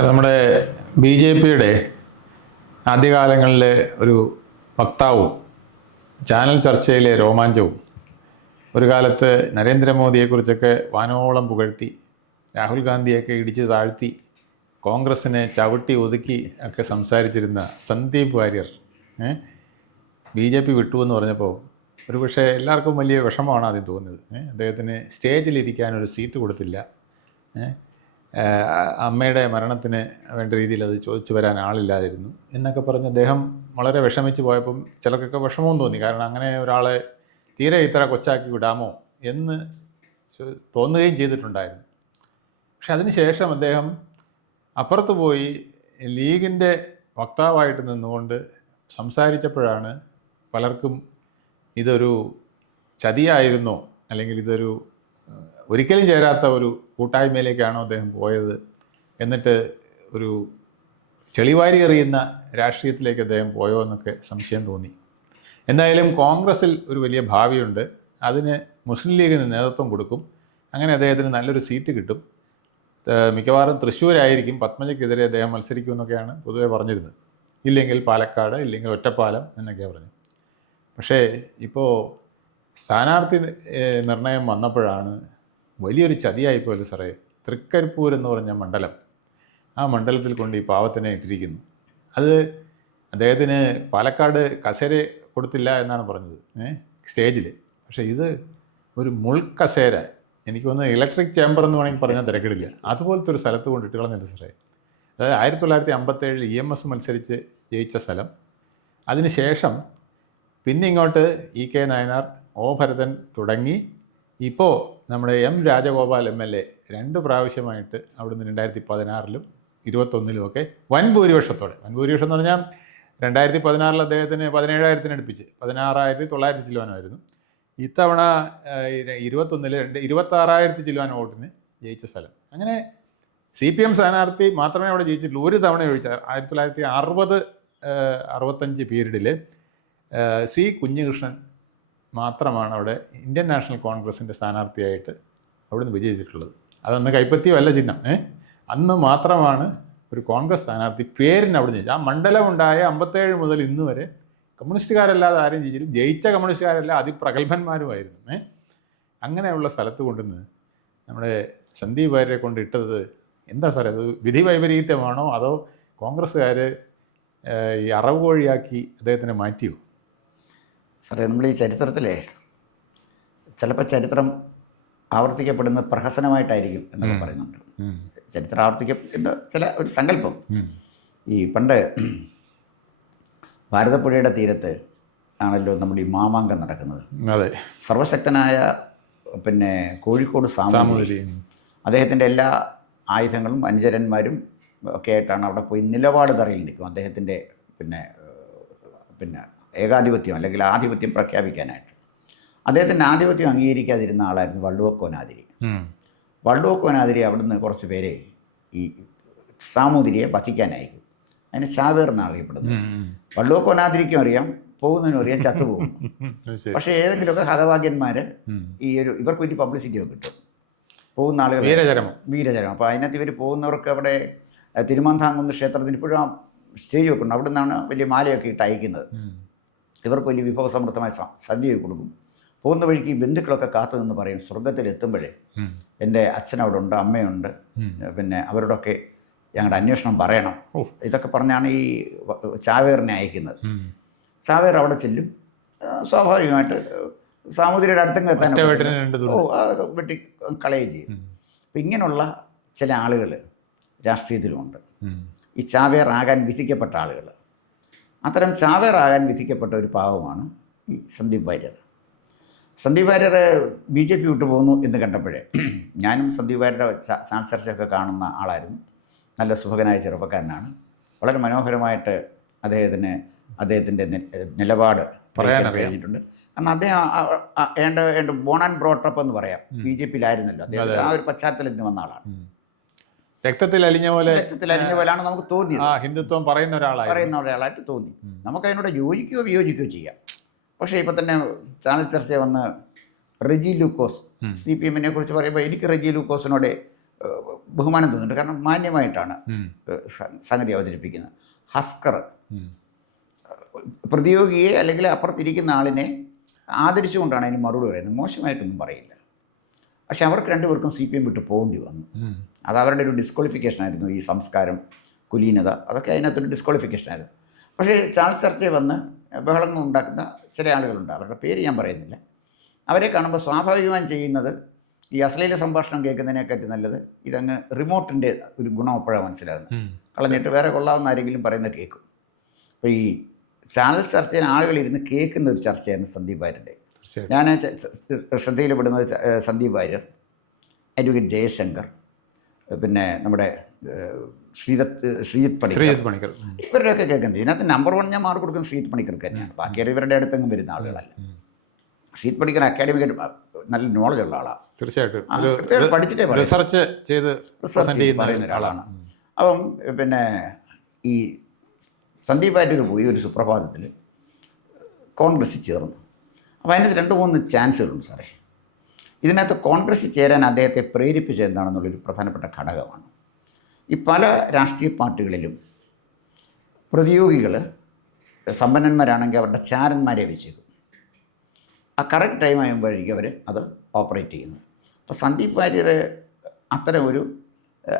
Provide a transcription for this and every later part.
Sir, നമ്മുടെ BJPയുടെ ആദ്യകാലങ്ങളിലെ ഒരു വക്താവും channel ചർച്ചയിലെ രോമാഞ്ചവും ഒരു കാലത്ത് നരേന്ദ്രമോദിയെക്കുറിച്ചൊക്കെ വാനോളം പുകഴ്ത്തി രാഹുൽ ഗാന്ധിയൊക്കെ ഇടിച്ച് താഴ്ത്തി കോൺഗ്രസിനെ ചവിട്ടി ഒതുക്കി ഒക്കെ സംസാരിച്ചിരുന്ന സന്ദീപ് വാര്യർ BJP വിട്ടു എന്ന് പറഞ്ഞപ്പോൾ ഒരുപക്ഷെ എല്ലാവർക്കും വലിയ വിഷമമാണ് ആദ്യം തോന്നിയത്. അദ്ദേഹത്തിന് സ്റ്റേജിലിരിക്കാനൊരു സീറ്റ് കൊടുത്തില്ല. അമ്മയുടെ മരണത്തിന് വേണ്ട രീതിയിൽ അത് ചോദിച്ചു വരാൻ ആളില്ലാതിരുന്നു എന്നൊക്കെ പറഞ്ഞ് അദ്ദേഹം വളരെ വിഷമിച്ച് പോയപ്പം ചിലർക്കൊക്കെ വിഷമവും തോന്നി. കാരണം അങ്ങനെ ഒരാളെ തീരെ ഇത്ര കൊച്ചാക്കി വിടാമോ എന്ന് തോന്നുകയും ചെയ്തിട്ടുണ്ടായിരുന്നു. പക്ഷെ അതിനുശേഷം അദ്ദേഹം അപ്പുറത്ത് പോയി ലീഗിൻ്റെ വക്താവായിട്ട് നിന്നുകൊണ്ട് സംസാരിച്ചപ്പോഴാണ് പലർക്കും ഇതൊരു ചതിയായിരുന്നോ, അല്ലെങ്കിൽ ഇതൊരു ഒരിക്കലും ചേരാത്ത ഒരു കൂട്ടായ്മയിലേക്കാണോ അദ്ദേഹം പോയത്, എന്നിട്ട് ഒരു ചെളിവാരി എറിയുന്ന രാഷ്ട്രീയത്തിലേക്ക് അദ്ദേഹം പോയോ എന്നൊക്കെ സംശയം തോന്നി. എന്തായാലും കോൺഗ്രസിൽ ഒരു വലിയ ഭാവിയുണ്ട്. അതിന് മുസ്ലിം ലീഗിന് നേതൃത്വം കൊടുക്കും. അങ്ങനെ അദ്ദേഹത്തിന് നല്ലൊരു സീറ്റ് കിട്ടും. മിക്കവാറും തൃശ്ശൂരായിരിക്കും. പത്മജയ്ക്കെതിരെ അദ്ദേഹം മത്സരിക്കുമെന്നൊക്കെയാണ് പൊതുവെ പറഞ്ഞിരുന്നത്. ഇല്ലെങ്കിൽ പാലക്കാട്, ഇല്ലെങ്കിൽ ഒറ്റപ്പാലം എന്നൊക്കെയാണ് പറഞ്ഞത്. പക്ഷേ ഇപ്പോൾ സ്ഥാനാർത്ഥി നിർണയം വന്നപ്പോഴാണ് വലിയൊരു ചതിയായിപ്പോലും സാറേ. തൃക്കരിപ്പൂർ എന്ന് പറഞ്ഞ മണ്ഡലം, ആ മണ്ഡലത്തിൽ കൊണ്ട് ഈ പാവത്തിനെ ഇട്ടിരിക്കുന്നു. അത് അദ്ദേഹത്തിന് പാലക്കാട് കസേര കൊടുത്തില്ല എന്നാണ് പറഞ്ഞത് സ്റ്റേജിൽ. പക്ഷേ ഇത് ഒരു മുൾക്കസേര, എനിക്ക് തോന്നുന്നു ഇലക്ട്രിക് ചേംബർ എന്ന് വേണമെങ്കിൽ പറഞ്ഞാൽ തിരക്കിടില്ല, അതുപോലത്തെ ഒരു സ്ഥലത്ത് കൊണ്ടിട്ട് കളഞ്ഞിട്ട് സാറേ. അതായത് 1957 EMS മത്സരിച്ച് ജയിച്ച സ്ഥലം. അതിനുശേഷം പിന്നെ ഇങ്ങോട്ട് EK നായനാർ, O ഭരതൻ തുടങ്ങി ഇപ്പോൾ നമ്മുടെ M രാജഗോപാൽ MLA 2 പ്രാവശ്യമായിട്ട് അവിടുന്ന് 2016-ലും 2021-ലും ഒക്കെ വൻ ഭൂരിപക്ഷം എന്ന് പറഞ്ഞാൽ 2016 അദ്ദേഹത്തിന് 17,000 അടുപ്പിച്ച് 16,900 ചില്ലുവാനുമായിരുന്നു. ഇത്തവണ 2021-ൽ 26,000 ചില്ലുവാൻ വോട്ടിന് ജയിച്ച സ്ഥലം. അങ്ങനെ CPM സ്ഥാനാർത്ഥി മാത്രമേ അവിടെ ജയിച്ചിട്ടുള്ളൂ. ഒരു തവണ ചോദിച്ചാൽ 1960-65 പീരീഡിൽ C കുഞ്ഞികൃഷ്ണൻ മാത്രമാണ് അവിടെ ഇന്ത്യൻ നാഷണൽ കോൺഗ്രസിൻ്റെ സ്ഥാനാർത്ഥിയായിട്ട് അവിടുന്ന് വിജയിച്ചിട്ടുള്ളത്. അതന്ന് കൈപ്പത്തിയല്ല ചിഹ്നം. അന്ന് മാത്രമാണ് ഒരു കോൺഗ്രസ് സ്ഥാനാർത്ഥി പേരിന് അവിടെ ജയിച്ചത്. ആ മണ്ഡലം ഉണ്ടായ 57 മുതൽ ഇന്ന് വരെ കമ്മ്യൂണിസ്റ്റുകാരല്ലാതെ ആരും ജയിച്ചില്ല. ജയിച്ച കമ്മ്യൂണിസ്റ്റുകാരല്ല അതിപ്രഗത്ഭന്മാരുമായിരുന്നു. അങ്ങനെയുള്ള സ്ഥലത്ത് കൊണ്ടുവന്ന് നമ്മുടെ സന്ദീപ് വാര്യരെ കൊണ്ട് ഇട്ടത് എന്താ സാറേ? അത് വിധി വൈപരീത്യമാണോ, അതോ കോൺഗ്രസ്സുകാർ ഈ അറവ് കോഴിയാക്കി അദ്ദേഹത്തിനെ മാറ്റിയോ? സാറേ, നമ്മൾ ഈ ചരിത്രത്തിലെ ചിലപ്പോൾ ചരിത്രം ആവർത്തിക്കപ്പെടുന്ന പ്രഹസനമായിട്ടായിരിക്കും എന്നൊക്കെ പറയുന്നുണ്ട്. ചരിത്രം ആവർത്തിക്കപ്പെടുന്ന ചില ഒരു സങ്കല്പം. ഈ പണ്ട് ഭാരതപ്പുഴയുടെ തീരത്ത് ആണല്ലോ നമ്മൾ ഈ മാമാങ്കം നടക്കുന്നത്. അതെ. സർവശക്തനായ കോഴിക്കോട് സാമൂതിരി അദ്ദേഹത്തിൻ്റെ എല്ലാ ആയുധങ്ങളും അനുചരന്മാരും ഒക്കെ ആയിട്ടാണ് അവിടെ പോയി നിലപാട് തറയിൽ നിൽക്കും. അദ്ദേഹത്തിൻ്റെ ഏകാധിപത്യം അല്ലെങ്കിൽ ആധിപത്യം പ്രഖ്യാപിക്കാനായിട്ട്. അദ്ദേഹത്തിൻ്റെ ആധിപത്യം അംഗീകരിക്കാതിരുന്ന ആളായിരുന്നു വള്ളുവക്കോനാതിരി. വള്ളുവക്കോനാതിരി അവിടുന്ന് കുറച്ച് പേരെ ഈ സാമൂതിരിയെ വധിക്കാനായിരിക്കും. അതിന് ചാവേർ എന്നാണ് അറിയപ്പെടുന്നത്. വള്ളുവക്കോനാതിരിക്കും അറിയാം, പോകുന്നതിനും അറിയാം, ചത്തുപോകും. പക്ഷേ ഏതെങ്കിലുമൊക്കെ ഹതഭാഗ്യന്മാർ ഇവർക്ക് വലിയ പബ്ലിസിറ്റിയൊക്കെ കിട്ടും. പോകുന്ന ആളുകൾ വീരചരം. അപ്പോൾ അതിനകത്ത് ഇവർ പോകുന്നവർക്ക് അവിടെ തിരുമാന്താംകുന്ന് ക്ഷേത്രത്തിന് ഇപ്പോഴും ആ സ്റ്റേജ് വെക്കുന്നുണ്ട്. അവിടെ നിന്നാണ് വലിയ മാലയൊക്കെ ഇട്ട് അയക്കുന്നത്. ഇവർക്ക് വലിയ വിഭവസമൃദ്ധമായ സദ്യ കൊടുക്കും. പോകുന്ന വഴിക്ക് ഈ ബന്ധുക്കളൊക്കെ കാത്തു നിന്ന് പറയും, സ്വർഗത്തിലെത്തുമ്പോഴേ എൻ്റെ അച്ഛനവിടെ ഉണ്ട്, അമ്മയുണ്ട്, അവരോടൊക്കെ ഞങ്ങളുടെ അന്വേഷണം പറയണം. ഇതൊക്കെ പറഞ്ഞാണ് ഈ ചാവേറിനെ അയക്കുന്നത്. ചാവേർ അവിടെ ചെല്ലും. സ്വാഭാവികമായിട്ട് സാമൂതിരിയുടെ അടുത്തെങ്കിൽ എത്താൻ അതൊക്കെ വെട്ടി കളയുകയും ചെയ്യും. അപ്പം ഇങ്ങനെയുള്ള ചില ആളുകൾ രാഷ്ട്രീയത്തിലുമുണ്ട്. ഈ ചാവേറാകാൻ വിധിക്കപ്പെട്ട ആളുകൾ. അത്തരം ചാവേറാകാൻ വിധിക്കപ്പെട്ട ഒരു പാവമാണ് ഈ സന്ദീപ് വാര്യർ. സന്ദീപ് വാര്യർ BJP വിട്ടു പോകുന്നു എന്ന് കണ്ടപ്പോഴേ ഞാനും സന്ദീപ് വാര്യരുടെ ചാനൽ ചർച്ചയൊക്കെ കാണുന്ന ആളായിരുന്നു. നല്ല സുഭകനായ ചെറുപ്പക്കാരനാണ്. വളരെ മനോഹരമായിട്ട് അദ്ദേഹത്തിൻ്റെ നിലപാട് പറയാൻ കഴിഞ്ഞിട്ടുണ്ട്. കാരണം അദ്ദേഹം ബോൺ ആൻഡ് ബ്രോട്ടപ്പ് എന്ന് പറയാം. BJPയിലായിരുന്നല്ലോ അദ്ദേഹം. ആ ഒരു പശ്ചാത്തലത്തിൽ നിന്ന് വന്ന ആളാണ്. രക്തത്തിൽ അലിഞ്ഞ പോലെയാണ് നമുക്ക് തോന്നിയത്. ഹിന്ദുത്വം പറയുന്ന ഒരാളായിട്ട് തോന്നി. നമുക്കതിനോട് യോജിക്കുകയോ വിയോജിക്കുകയോ ചെയ്യാം. പക്ഷേ ഇപ്പം തന്നെ ചാനൽ ചർച്ച വന്ന് റെജി ലൂക്കോസ് CPM കുറിച്ച് പറയുമ്പോൾ എനിക്ക് റെജി ലൂക്കോസിനോട് ബഹുമാനം തോന്നുന്നുണ്ട്. കാരണം മാന്യമായിട്ടാണ് സംഗതി അവതരിപ്പിക്കുന്നത്. ഹസ്കർ പ്രതിയോഗിയെ അല്ലെങ്കിൽ അപ്പുറത്തിരിക്കുന്ന ആളിനെ ആദരിച്ചുകൊണ്ടാണ് അതിന് മറുപടി പറയുന്നത്. മോശമായിട്ടൊന്നും പറയില്ല. പക്ഷെ അവർക്ക് രണ്ടുപേർക്കും CPM വിട്ട് പോകേണ്ടി വന്നു. അത് അവരുടെ ഒരു ഡിസ്ക്വാളിഫിക്കേഷനായിരുന്നു. ഈ സംസ്കാരം, കുലീനത, അതൊക്കെ അതിനകത്തൊരു ഡിസ്ക്വാളിഫിക്കേഷനായിരുന്നു. പക്ഷേ ചാൾസ് ചർച്ചയിൽ വന്ന് ബഹളങ്ങൾ ഉണ്ടാക്കുന്ന ചില ആളുകളുണ്ട്. അവരുടെ പേര് ഞാൻ പറയുന്നില്ല. അവരെ കാണുമ്പോൾ സ്വാഭാവികമായും ചെയ്യുന്നത് ഈ അശ്ലീല സംഭാഷണം കേൾക്കുന്നതിനെക്കാട്ടി നല്ലത് ഇതങ്ങ് റിമോട്ടിൻ്റെ ഒരു ഗുണം അപ്പോഴാണ് മനസ്സിലാകുന്നത്. കളഞ്ഞിട്ട് വേറെ കൊള്ളാവുന്ന ആരെങ്കിലും പറയുന്നത് കേൾക്കും. അപ്പോൾ ഈ ചാനൽ ചർച്ചയിൽ ആളുകളിരുന്ന് കേൾക്കുന്ന ഒരു ചർച്ചയായിരുന്നു സന്ദീപ് വാര്യരുടെ. ഞാൻ ശ്രദ്ധയിൽപ്പെടുന്നത് സന്ദീപ് വാര്യർ, അഡ്വക്കേറ്റ് ജയശങ്കർ, പിന്നെ നമ്മുടെ ശ്രീജിത്ത് പണിക്കർ, ഇവരുടെയൊക്കെ കേൾക്കുന്നത്. ഇതിനകത്ത് നമ്പർ 1 ഞാൻ മാർക്ക് കൊടുക്കുന്നത് ശ്രീജിത്ത് പണിക്കർക്ക് തന്നെയാണ്. ബാക്കിയത് ഇവരുടെ അടുത്തെങ്കിലും വരുന്ന ആളുകളല്ല. ശ്രീജിത്ത് പണിക്കർ അക്കാഡമിക്കായിട്ട് നല്ല നോളജുള്ള ആളാണ്. തീർച്ചയായിട്ടും കൃത്യമായിട്ട് പഠിച്ചിട്ടേ റിസർച്ച് ചെയ്ത് പറയുന്ന ഒരാളാണ്. അപ്പം പിന്നെ ഈ സന്ദീപ് വാര്യർ പോയി ഒരു സുപ്രഭാതത്തിൽ കോൺഗ്രസ്സിൽ ചേർന്നു. അപ്പോൾ അതിനകത്ത് 2-3 ചാൻസുകളുണ്ട് സാറേ. ഇതിനകത്ത് കോൺഗ്രസ്സിൽ ചേരാൻ അദ്ദേഹത്തെ പ്രേരിപ്പിച്ചത് എന്താണെന്നുള്ളൊരു പ്രധാനപ്പെട്ട ഘടകമാണ്. ഈ പല രാഷ്ട്രീയ പാർട്ടികളിലും പ്രതിയോഗികൾ സമ്പന്നന്മാരാണെങ്കിൽ അവരുടെ ചാരന്മാരെ വെച്ചേക്കും. ആ കറക്റ്റ് ടൈം ആകുമ്പോഴേക്കും അവർ അത് ഓപ്പറേറ്റ് ചെയ്യുന്നു. അപ്പോൾ സന്ദീപ് വാര്യർ അത്തരം ഒരു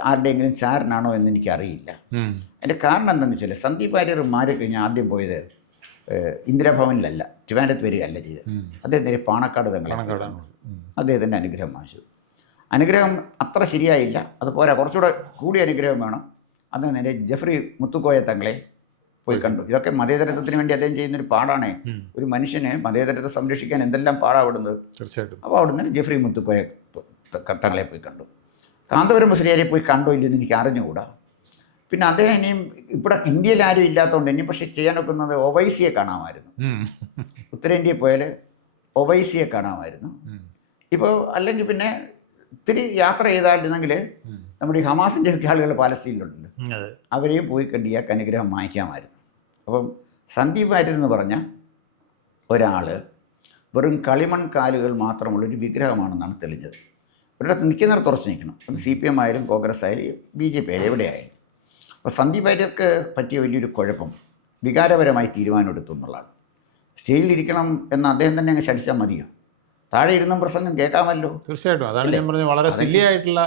ആരുടെയെങ്കിലും ചാരനാണോ എന്ന് എനിക്കറിയില്ല. അതിൻ്റെ കാരണം എന്താണെന്ന് വെച്ചാൽ സന്ദീപ് വാര്യർ മാറിക്കഴിഞ്ഞാൽ ആദ്യം പോയത് ഇന്ദിരാഭവനിലല്ല, ട്രിവാൻഡ്രത്ത് വരികയല്ല ചെയ്ത്. അദ്ദേഹത്തിൻ്റെ പാണക്കാട് തങ്ങളെ അദ്ദേഹത്തിൻ്റെ അനുഗ്രഹം വാങ്ങിച്ചു. അനുഗ്രഹം അത്ര ശരിയായില്ല, അതുപോലെ കുറച്ചുകൂടെ കൂടിയ അനുഗ്രഹം വേണം. അദ്ദേഹം നേരെ ജെഫ്രി മുത്തുക്കോയ തങ്ങളെ പോയി കണ്ടു. ഇതൊക്കെ മതേതരത്വത്തിന് വേണ്ടി അദ്ദേഹം ചെയ്യുന്നൊരു പാടാണ്. ഒരു മനുഷ്യന് മതേതരത്തെ സംരക്ഷിക്കാൻ എന്തെല്ലാം പാടാവിടുന്നത്. തീർച്ചയായിട്ടും. അപ്പോൾ അവിടെ നിന്ന് ജെഫ്രി മുത്തുക്കോയ തങ്ങളെ പോയി കണ്ടു. കാന്തപുരം മുസ്ലിയാരെ പോയി കണ്ടോ ഇല്ലെന്ന് എനിക്ക് അറിഞ്ഞുകൂടാ. പിന്നെ അദ്ദേഹം ഇനിയും ഇവിടെ ഇന്ത്യയിൽ ആരും ഇല്ലാത്തതുകൊണ്ട് ഇനി പക്ഷേ ചെയ്യാൻ ഒക്കുന്നത് ഒവൈസിയെ കാണാമായിരുന്നു. ഉത്തരേന്ത്യയിൽ പോയാൽ ഒവൈസിയെ കാണാമായിരുന്നു. ഇപ്പോൾ അല്ലെങ്കിൽ പിന്നെ ഇത്തിരി യാത്ര ചെയ്തായിരുന്നെങ്കിൽ നമ്മുടെ ഈ ഹമാസിൻ്റെ ഒക്കെ ആളുകൾ പാലസ്തീനിലുണ്ടല്ലോ, അവരെയും പോയി കണ്ട് ഇയാൾക്ക് അനുഗ്രഹം വാങ്ങിക്കാമായിരുന്നു. അപ്പം സന്ദീപ് വാര്യർ എന്ന് പറഞ്ഞ ഒരാൾ വെറും കളിമൺ കാലുകൾ മാത്രമുള്ളൊരു വിഗ്രഹമാണെന്നാണ് തെളിഞ്ഞത്. ഒരിടത്ത് നിൽക്കുന്നിടത്ത് ഉറച്ച് നിൽക്കണം. അത് CPM ആയാലും കോൺഗ്രസ് ആയാലും BJP ആയാലും എവിടെയായാലും. അപ്പോൾ സന്ദീപ് വാര്യർക്ക് പറ്റിയ വലിയൊരു കുഴപ്പം വികാരപരമായി തീരുമാനമെടുത്തു എന്നുള്ളതാണ്. സ്റ്റേജിലിരിക്കണം എന്ന് അദ്ദേഹം തന്നെ അങ്ങ് ശടിച്ചാൽ മതിയോ? താഴെ ഇരുന്നും പ്രസംഗം കേൾക്കാമല്ലോ. തീർച്ചയായിട്ടും. അതാണ് ഞാൻ പറഞ്ഞത്, വളരെ സില്ലി ആയിട്ടുള്ള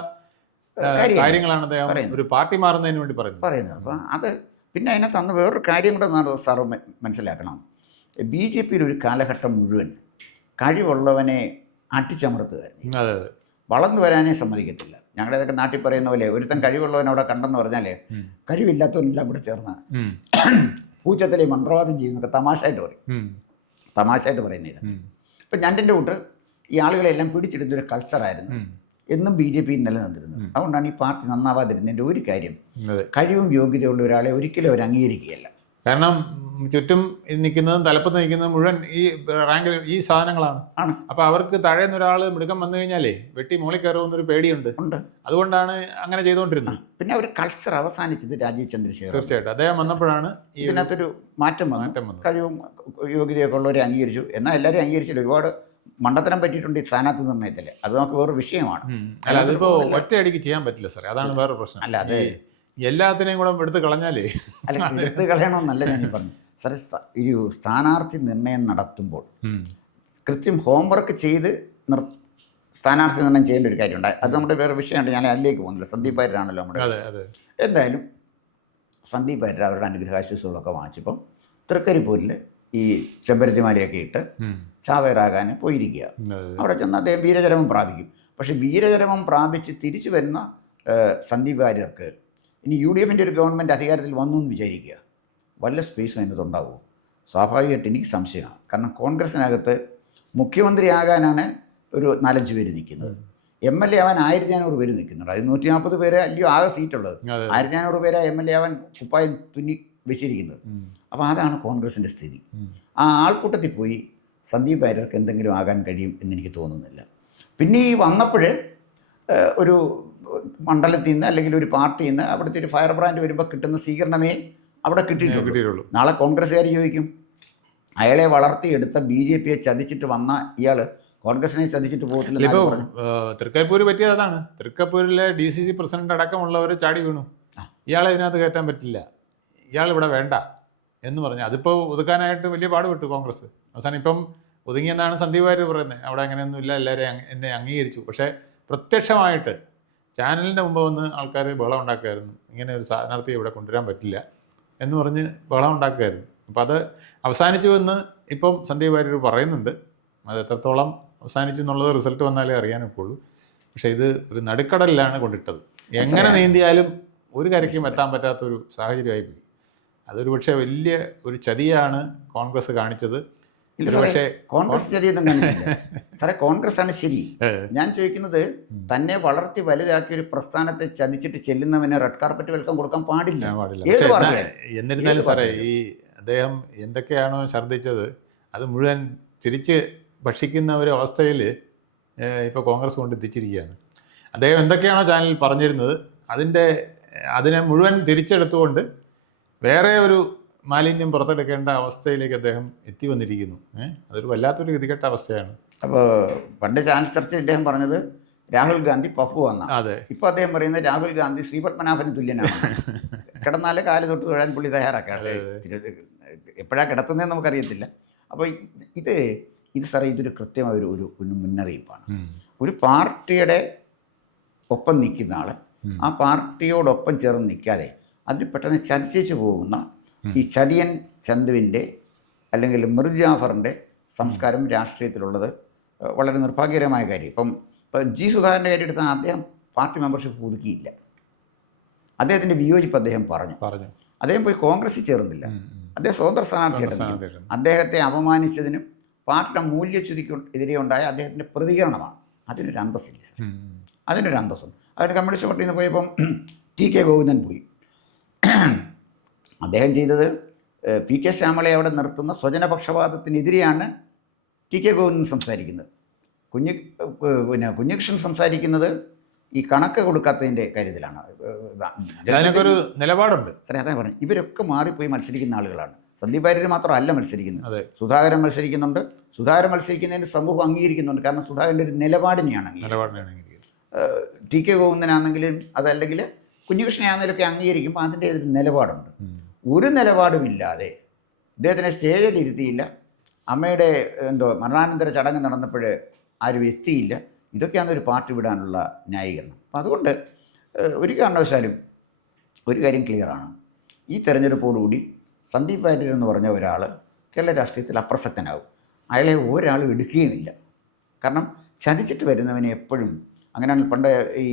കാര്യങ്ങളാണ് അദ്ദേഹം ഒരു പാർട്ടി മാറുന്നതിന് വേണ്ടി പറയുന്നത്. അപ്പോൾ അത് പിന്നെ അതിനകത്ത് അന്ന് വേറൊരു കാര്യം കൂടെ സാറ് മനസ്സിലാക്കണം. BJPയിൽ ഒരു കാലഘട്ടം മുഴുവൻ കഴിവുള്ളവനെ അട്ടിച്ചമർത്തുകയായിരുന്നു. അതെ, വളർന്നു വരാനേ സമ്മതിക്കത്തില്ല. ഞങ്ങളുടെയൊക്കെ നാട്ടിൽ പറയുന്ന പോലെ ഒരുത്തൻ കഴിവുള്ളവൻ അവിടെ കണ്ടെന്ന് പറഞ്ഞാൽ കഴിവില്ലാത്തവനെല്ലാം കൂടെ ചേർന്ന് പൂച്ചത്തിലെ മന്ത്രവാദം ചെയ്യുന്നൊക്കെ തമാശയായിട്ട് പറയുന്ന ഇത്. ഇപ്പം ഞണ്ടിൻ്റെ കൂട്ട് ഈ ആളുകളെല്ലാം പിടിച്ചിടുന്നൊരു കൾച്ചറായിരുന്നു എന്നും BJP നിലനിന്നിരുന്നത്. അതുകൊണ്ടാണ് ഈ പാർട്ടി നന്നാവാതിരുന്നതിൻ്റെ ഒരു കാര്യം, കഴിവും യോഗ്യതയുള്ള ഒരാളെ ഒരിക്കലും അവർ അംഗീകരിക്കുകയല്ല. കാരണം ചുറ്റും നിൽക്കുന്നതും തലപ്പത്ത് നിൽക്കുന്നതും മുഴുവൻ ഈ റാങ്കിൽ ഈ സാധനങ്ങളാണ്. അപ്പോൾ അവർക്ക് താഴേന്ന് ഒരാൾ മിടുക്കം വന്നു കഴിഞ്ഞാലേ വെട്ടി മുകളിൽ കയറുമെന്നൊരു പേടിയുണ്ട്. അതുകൊണ്ടാണ് അങ്ങനെ ചെയ്തുകൊണ്ടിരുന്നത്. പിന്നെ ഒരു കൾച്ചർ അവസാനിച്ചത് രാജീവ് ചന്ദ്രശേഖർ. തീർച്ചയായിട്ടും അദ്ദേഹം വന്നപ്പോഴാണ് ഇതിനകത്തൊരു മാറ്റം വന്നു. കഴിവും യോഗ്യതയൊക്കെ ഉള്ളവരെ അംഗീകരിച്ചു. എന്നാൽ എല്ലാവരും അംഗീകരിച്ചില്ല. ഒരുപാട് മണ്ടത്തരം പറ്റിയിട്ടുണ്ട് ഈ സ്ഥാനാർത്ഥി നിർണ്ണയത്തിൽ. അത് നമുക്ക് വേറൊരു വിഷയമാണ്. അല്ല, അതിപ്പോൾ ഒറ്റയടിക്ക് ചെയ്യാൻ പറ്റില്ല സാറേ, അതാണ് വേറൊരു പ്രശ്നം. അല്ല, അത് എല്ലാത്തിനെയും കൂടെ എടുത്ത് കളഞ്ഞാലേ. അല്ല, എടുത്ത് കളയണമെന്നല്ല ഞാൻ പറഞ്ഞു സാറേ. ഒരു സ്ഥാനാർത്ഥി നിർണ്ണയം നടത്തുമ്പോൾ കൃത്യം ഹോംവർക്ക് ചെയ്ത് സ്ഥാനാർത്ഥി നിർണ്ണയം ചെയ്യേണ്ട ഒരു കാര്യമുണ്ട്. അത് നമ്മുടെ വേറെ വിഷയമുണ്ട്. ഞാൻ അതിലേക്ക് പോകുന്നില്ല. സന്ദീപ് വാര്യരാണല്ലോ നമ്മുടെ. എന്തായാലും സന്ദീപ് വാര്യർ അവരുടെ അനുഗ്രഹാശിസുകളൊക്കെ വാങ്ങിച്ചപ്പോൾ തൃക്കരിപ്പൂരിൽ ഈ ചെമ്പരത്തിമാലയൊക്കെ ഇട്ട് ചാവേറാകാൻ പോയിരിക്കുക. അവിടെ ചെന്ന് അദ്ദേഹം വീരചരമം പ്രാപിക്കും. പക്ഷേ വീരചരമം പ്രാപിച്ച് തിരിച്ചു വരുന്ന സന്ദീപ് വാര്യർക്ക് ഇനി UDFൻ്റെ ഒരു ഗവൺമെൻറ് അധികാരത്തിൽ വന്നു എന്ന് വിചാരിക്കുക, വല്ല സ്പേസും അതിനകത്തുണ്ടാകുമോ? സ്വാഭാവികമായിട്ട് എനിക്ക് സംശയമാണ്. കാരണം കോൺഗ്രസിനകത്ത് മുഖ്യമന്ത്രിയാകാനാണ് ഒരു 4-5 പേര് നിൽക്കുന്നത്. MLA ആവാൻ 1500 പേര് നിൽക്കുന്നുണ്ട്. അത് 140 പേര് അല്ലയോ ആകെ സീറ്റുള്ളത്. 1500 പേര് MLA ആവാൻ കുപ്പായം തുന്നി വെച്ചിരിക്കുന്നത്. അപ്പോൾ അതാണ് കോൺഗ്രസിൻ്റെ സ്ഥിതി. ആ ആൾക്കൂട്ടത്തിൽ പോയി സന്ദീപ് വാര്യർക്ക് എന്തെങ്കിലും ആകാൻ കഴിയും എന്നെനിക്ക് തോന്നുന്നില്ല. പിന്നെ ഈ വന്നപ്പോൾ ഒരു മണ്ഡലത്തിൽ നിന്ന് അല്ലെങ്കിൽ ഒരു പാർട്ടിയിൽ നിന്ന് അവിടുത്തെ ഒരു ഫയർ ബ്രാൻഡ് വരുമ്പോൾ കിട്ടുന്ന സ്വീകരണമേ അവിടെ കിട്ടിയിട്ടുള്ളൂ. നാളെ കോൺഗ്രസ്സുകാർ ചോദിക്കും, അയാളെ വളർത്തിയെടുത്ത BJPയെ ചതിച്ചിട്ട് വന്ന ഇയാൾ കോൺഗ്രസിനെ ചതിച്ചിട്ട് പോകത്തില്ല ഇപ്പോൾ തൃക്കരിപ്പൂര് പറ്റിയത് അതാണ്. തൃക്കരിപ്പൂരിലെ DCC പ്രസിഡന്റ് അടക്കമുള്ളവർ ചാടി വീണു. ഇയാളെ ഇതിനകത്ത് കയറ്റാൻ പറ്റില്ല, ഇയാൾ ഇവിടെ വേണ്ട എന്ന് പറഞ്ഞു. അതിപ്പോൾ ഒതുക്കാനായിട്ട് വലിയ പാടുപെട്ടു കോൺഗ്രസ്. അവസാനം ഇപ്പം ഒതുങ്ങിയെന്നാണ് സന്ദീപ് വാര്യർ പറയുന്നത്. അവിടെ അങ്ങനെയൊന്നുമില്ല, എല്ലാവരെയും എന്നെ അംഗീകരിച്ചു. പക്ഷേ പ്രത്യക്ഷമായിട്ട് ചാനലിൻ്റെ മുമ്പ് വന്ന് ആൾക്കാർ ബഹളം ഉണ്ടാക്കുമായിരുന്നു, ഇങ്ങനെ ഒരു സ്ഥാനാർത്ഥിയെ ഇവിടെ കൊണ്ടുവരാൻ പറ്റില്ല എന്ന് പറഞ്ഞ് ബഹളം ഉണ്ടാക്കുമായിരുന്നു. അപ്പോൾ അത് അവസാനിച്ചു എന്ന് ഇപ്പം സന്ദീപ് വാര്യർ പറയുന്നുണ്ട്. അത് എത്രത്തോളം അവസാനിച്ചു എന്നുള്ളത് റിസൾട്ട് വന്നാലേ അറിയാനൊക്കുള്ളൂ. പക്ഷേ ഇത് ഒരു നടുക്കടലിലാണ് കൊണ്ടിട്ടത്. എങ്ങനെ നീന്തിയാലും ഒരു കരയ്ക്കും എത്താൻ പറ്റാത്തൊരു സാഹചര്യമായിപ്പോയി. അതൊരു പക്ഷേ വലിയ ഒരു ചതിയാണ് കോൺഗ്രസ് കാണിച്ചത്. പക്ഷേ കോൺഗ്രസ് ചതിയൊന്നും കാണിച്ചില്ല സാറേ, കോൺഗ്രസ് ആണ് ശരി. ഞാൻ ചോദിക്കുന്നത്, തന്നെ വളർത്തി വലുതാക്കിയ ഒരു പ്രസ്ഥാനത്തെ ചതിച്ചിട്ട് ചെല്ലുന്നവന് റെഡ് കാർപ്പറ്റ് വെൽക്കം കൊടുക്കാൻ പാടില്ല. എന്നിരുന്നാലും സാറേ, ഈ അദ്ദേഹം എന്തൊക്കെയാണോ ഛർദ്ദിച്ചത് അത് മുഴുവൻ തിരിച്ച് ഭക്ഷിക്കുന്ന ഒരു അവസ്ഥയിൽ ഇപ്പോൾ കോൺഗ്രസ് കൊണ്ട് എത്തിച്ചിരിക്കുകയാണ്. അദ്ദേഹം എന്തൊക്കെയാണോ ചാനലിൽ പറഞ്ഞിരുന്നത് അതിനെ മുഴുവൻ തിരിച്ചെടുത്തുകൊണ്ട് വേറെ ഒരു മാലിന്യം പുറത്തെടുക്കേണ്ട അവസ്ഥയിലേക്ക് അദ്ദേഹം എത്തി വന്നിരിക്കുന്നു. അതൊരു വല്ലാത്തൊരു ഗതികെട്ട അവസ്ഥയാണ്. അപ്പോൾ പണ്ട് ചാനൽ ചർച്ചയിൽ ഇദ്ദേഹം പറഞ്ഞത് രാഹുൽ ഗാന്ധി പപ്പു വന്ന. അതെ. ഇപ്പോൾ അദ്ദേഹം പറയുന്നത് രാഹുൽ ഗാന്ധി ശ്രീപത്മനാഭന് തുല്യനാണ്. കിടന്നാല് കാല് തൊട്ട് തൊഴാൻ പുള്ളി തയ്യാറാക്കാണ്. എപ്പോഴാണ് കിടത്തുന്നതെന്ന് നമുക്കറിയത്തില്ല. അപ്പോൾ ഇത് സാറേ, ഇതൊരു കൃത്യമായ ഒരു മുന്നറിയിപ്പാണ്. ഒരു പാർട്ടിയുടെ ഒപ്പം നിൽക്കുന്ന ആൾ ആ പാർട്ടിയോടൊപ്പം ചേർന്ന് നിൽക്കാതെ അതിന് പെട്ടെന്ന് ചതിച്ചു പോകുന്ന ഈ ചതിയൻ ചന്തുവിൻ്റെ അല്ലെങ്കിൽ മിർ ജാഫറിൻ്റെ സംസ്കാരം രാഷ്ട്രീയത്തിലുള്ളത് വളരെ നിർഭാഗ്യകരമായ കാര്യം. ഇപ്പം ജി സുധാകരൻ്റെ കാര്യം എടുത്താൽ അദ്ദേഹം പാർട്ടി മെമ്പർഷിപ്പ് പുതുക്കിയില്ല. അദ്ദേഹത്തിൻ്റെ വിയോജിപ്പ് അദ്ദേഹം പറഞ്ഞു. അദ്ദേഹം പോയി കോൺഗ്രസിൽ ചേർന്നില്ല. അദ്ദേഹം സ്വതന്ത്ര സ്ഥാനാർത്ഥിയായിട്ട് അദ്ദേഹത്തെ അപമാനിച്ചതിനും പാർട്ടിയുടെ മൂല്യച്യുതിക്ക് എതിരെ ഉണ്ടായ അദ്ദേഹത്തിൻ്റെ പ്രതികരണമാണ്. അതിനൊരു അന്തസ്സില്ല. അതിനൊരു അന്തസ്സുണ്ട്. അതിന് കമ്മ്യൂണിസ്റ്റ് പാർട്ടിയിൽ നിന്ന് പോയപ്പം TK ഗോവിന്ദൻ പോയി. അദ്ദേഹം ചെയ്തത് PK ശ്യാമളെ അവിടെ നിർത്തുന്ന സ്വജനപക്ഷപാതത്തിനെതിരെയാണ് TK ഗോവിന്ദൻ സംസാരിക്കുന്നത്. കുഞ്ഞികൃഷ്ണൻ സംസാരിക്കുന്നത് ഈ കണക്ക് കൊടുക്കാത്തതിൻ്റെ കാര്യത്തിലാണ്. അതിനൊരു നിലപാടുണ്ട് സാറേ. അതാ പറഞ്ഞു, ഇവരൊക്കെ മാറിപ്പോയി മത്സരിക്കുന്ന ആളുകളാണ്. സന്ദീപ് വാര്യർ മാത്രമല്ല മത്സരിക്കുന്നത്, സുധാകരൻ മത്സരിക്കുന്നുണ്ട്. സുധാകരൻ മത്സരിക്കുന്നതിന് സമൂഹം അംഗീകരിക്കുന്നുണ്ട്. കാരണം സുധാകരൻ്റെ ഒരു നിലപാടിനെയാണ് TK ഗോവിന്ദനാണെങ്കിലും അതല്ലെങ്കിൽ കുഞ്ഞികൃഷ്ണനാണെങ്കിലൊക്കെ അംഗീകരിക്കുമ്പോൾ അതിൻ്റെ ഒരു നിലപാടുണ്ട്. ഒരു നിലപാടുമില്ലാതെ ഇദ്ദേഹത്തിനെ സ്റ്റേജിൽ ഇരുത്തിയില്ല. അമ്മയുടെ മരണാനന്തര ചടങ്ങ് നടന്നപ്പോൾ ആരും എത്തിയില്ല. ഇതൊക്കെയാണ് ഒരു പാർട്ടി വിടാനുള്ള ന്യായീകരണം. അപ്പം അതുകൊണ്ട് ഒരു കാരണവശാലും ഒരു കാര്യം ക്ലിയറാണ്. ഈ തെരഞ്ഞെടുപ്പോടുകൂടി സന്ദീപ് വാര്യർ എന്ന് പറഞ്ഞ ഒരാൾ കേരള രാഷ്ട്രീയത്തിൽ അപ്രസക്തനാകും. അയാളെ ഒരാളും എടുക്കുകയുമില്ല. കാരണം ചതിച്ചിട്ട് വരുന്നവനെ എപ്പോഴും അങ്ങനെയാണ്. പണ്ട് ഈ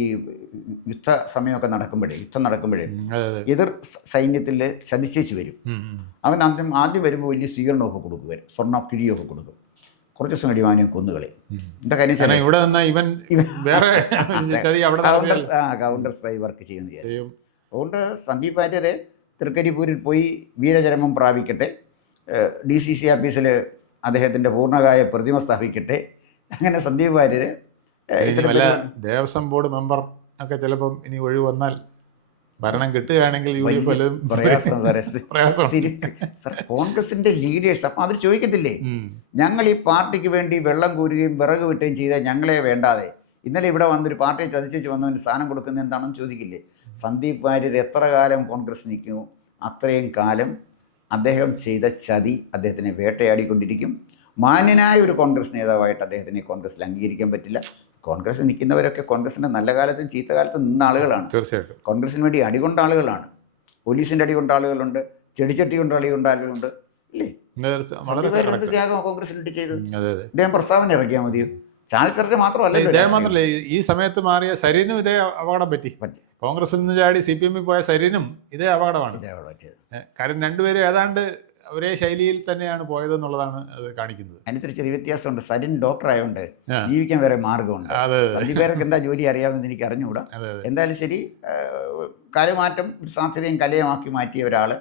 യുദ്ധം നടക്കുമ്പോഴേ എതിർ സൈന്യത്തിൽ ചതിച്ചേച്ച് വരും. അവൻ ആദ്യം വരുമ്പോൾ വലിയ സ്വീകരണമൊക്കെ കൊടുക്കും, സ്വർണ്ണ കിഴിയൊക്കെ കൊടുക്കും. കുറച്ച് ദിവസം കഴിയുമ്പോൾ അവനെ കൊന്നുകളെ. എന്താ കാര്യം, കൗണ്ടർ സ്പൈ വർക്ക് ചെയ്യുന്ന വിചാരിച്ചു. അതുകൊണ്ട് സന്ദീപ് വാര്യരെ തൃക്കരിപ്പൂരിൽ പോയി വീരചരമം പ്രാപിക്കട്ടെ, DCC ഓഫീസിൽ അദ്ദേഹത്തിൻ്റെ പൂർണ്ണകായ പ്രതിമ സ്ഥാപിക്കട്ടെ. അങ്ങനെ സന്ദീപ് വാര്യർ ദേവസ്വം ബോർഡ് മെമ്പർ ഒക്കെ ചിലപ്പം ഇനി ഒഴിവ് വന്നാൽ ഭരണം കിട്ടുകയാണെങ്കിൽ കോൺഗ്രസിന്റെ ലീഡേഴ്സ് അപ്പം അവർ ചോദിക്കത്തില്ലേ, ഞങ്ങൾ ഈ പാർട്ടിക്ക് വേണ്ടി വെള്ളം കോരുകയും വിറക് വിട്ടുകയും ചെയ്താൽ ഞങ്ങളെ വേണ്ടാതെ ഇന്നലെ ഇവിടെ വന്നൊരു പാർട്ടിയെ ചതിച്ചു വന്നവന് സ്ഥാനം കൊടുക്കുന്നത് എന്താണെന്ന് ചോദിക്കില്ലേ? സന്ദീപ് വാര്യർ എത്ര കാലം കോൺഗ്രസ് നിൽക്കുമോ അത്രയും കാലം അദ്ദേഹം ചെയ്ത ചതി അദ്ദേഹത്തിനെ വേട്ടയാടിക്കൊണ്ടിരിക്കും. മാന്യനായ ഒരു കോൺഗ്രസ് നേതാവായിട്ട് അദ്ദേഹത്തിനെ കോൺഗ്രസിൽ അംഗീകരിക്കാൻ പറ്റില്ല. കോൺഗ്രസ് നിൽക്കുന്നവരൊക്കെ കോൺഗ്രസിൻ്റെ നല്ല കാലത്തും ചീത്ത കാലത്തും നിന്ന ആളുകളാണ്. തീർച്ചയായിട്ടും കോൺഗ്രസിന് വേണ്ടി അടികൊണ്ട ആളുകളാണ്. പോലീസിൻ്റെ അടികൊണ്ട ആളുകളുണ്ട്, ചെടിച്ചട്ടി കൊണ്ട് അടികൊണ്ട ആളുകളുണ്ട്, ഇല്ലേ? ത്യാഗം കോൺഗ്രസിന് വേണ്ടി ചെയ്തു. ഇദ്ദേഹം പ്രസ്താവന ഇറക്കിയാൽ മതിയോ? ചാനൽ ചർച്ച മാത്രമല്ല, ഈ സമയത്ത് മാറിയ സരീനും ഇതേ അപകടം പറ്റി. കോൺഗ്രസിൽ നിന്ന് ചാടി CPM പോയ സരീനും ഇതേ അപകടമാണ് പറ്റിയത്. കാരണം രണ്ടുപേരും ഏതാണ്ട് ഒരേ ശൈലിയിൽ തന്നെയാണ് പോയതെന്നുള്ളതാണ് അത് കാണിക്കുന്നത്. അതിനൊരു ചെറിയ വ്യത്യാസമുണ്ട്. സരിൻ ഡോക്ടർ ആയതുകൊണ്ട് ജീവിക്കാൻ വേറെ മാർഗമുണ്ട്. സന്ദീപ് വാര്യർക്ക് എന്താ ജോലി അറിയാവുന്നത് എനിക്ക് അറിഞ്ഞുകൂടാ. എന്തായാലും ശരി, കാലമാറ്റം സാധ്യതയും കലയുമാക്കി മാറ്റിയ ഒരാൾ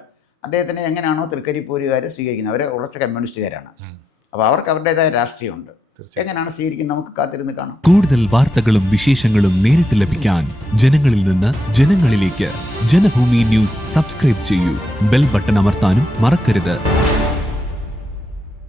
അദ്ദേഹത്തിനെ എങ്ങനെയാണോ തൃക്കരിപ്പൂരുകാർ സ്വീകരിക്കുന്നത്, അവർ ഉറച്ച കമ്മ്യൂണിസ്റ്റുകാരാണ്. അപ്പോൾ അവർക്ക് അവരുടേതായ രാഷ്ട്രീയമുണ്ട്. എങ്ങനെയാണ് സ്വീകരിക്കുന്നത് നമുക്ക് കാത്തിരുന്ന് കാണാം. കൂടുതൽ വാർത്തകളും വിശേഷങ്ങളും നേരിട്ട് ലഭിക്കാൻ ജനങ്ങളിൽ നിന്ന് ജനങ്ങളിലേക്ക് ജനഭൂമി ന്യൂസ് സബ്സ്ക്രൈബ് ചെയ്യൂ. ബെൽ ബട്ടൺ അമർത്താനും മറക്കരുത്.